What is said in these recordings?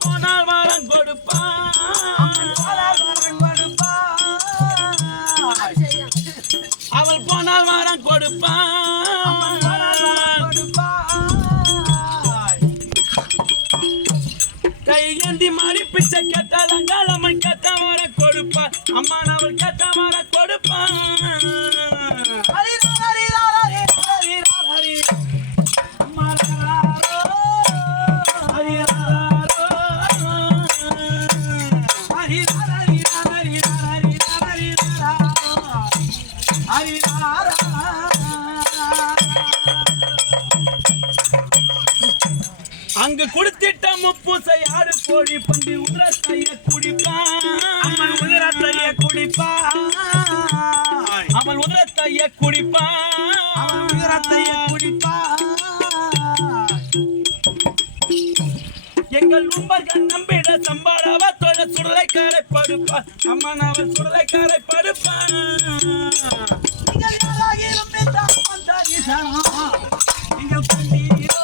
போனால் வரம் கொடுப்பான் அவள் போனால் வரம் கொடுப்பான் கையேந்தி மாறி பிச்சை கேட்டால் அங்காளம்மன் கேட்ட வர கொடுப்பான் அம்மா அவள் கேட்ட வர கொடுப்பான் அங்கு குடுத்திட்ட முப்பூசை ஆடு கோழி பண்டி உதிரத்தைய குடிப்பான் அவள் உதிரத்தைய குடிப்பான் அவள் உதிரத்தைய குடிப்பான் அவள் உதிரத்தைய குடிப்பான் எங்கள் உம்பர்கள் நம்பிட சம்பாடவ தொட சுடலைக்காரை படுப்பான் அம்மன் அவள் சுடலைக்காரை படுப்பான் எங்கள் கண்ணீரோ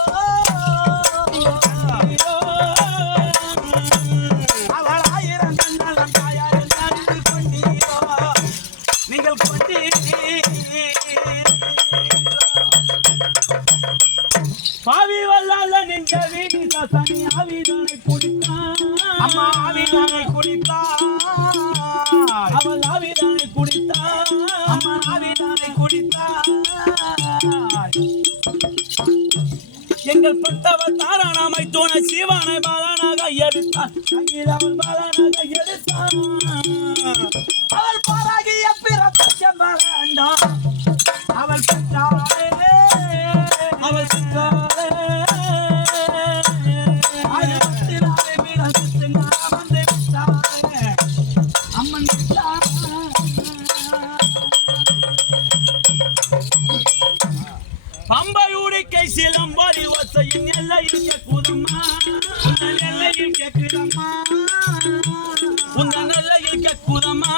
அவள் ஆயிரம் கண்ணாலம் தாயாரில் நடித்து கொண்டீரோ நீங்கள் பாவி வல்லால நின்ற வீதி சனி ஆவிதானை குடித்தான் அம்மா ஆவிதானை குடித்தான் அவள் ஆவிதானை குடித்தான் அம்மா ஆவிதானை குடித்தான் எங்கள் பட்டவ தாராணாமை தோண சிவானை பாலனாக எடுத்தான் அவள் பாலனாக எடுத்தான் அவள் பாராகிய பிறப்பம் வேண்டாம் அவள் பெற்றாளே அவள் பெற்றாளே அம்மன் பம்பையூடி கை சிலம்பரி ஒசையின் எல்லையில் கேட்குதம்மா உங்கள் எல்லையில் கேட்குதம்மா உங்கள் எல்லையில் கேட்குதம்மா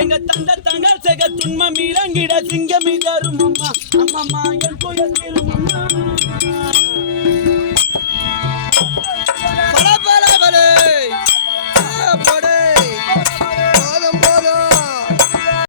எங்க தங்க தங்க செக துன்பம் இறங்கிட சிங்கம் இதரும் அம்மா அம்மம்மா என்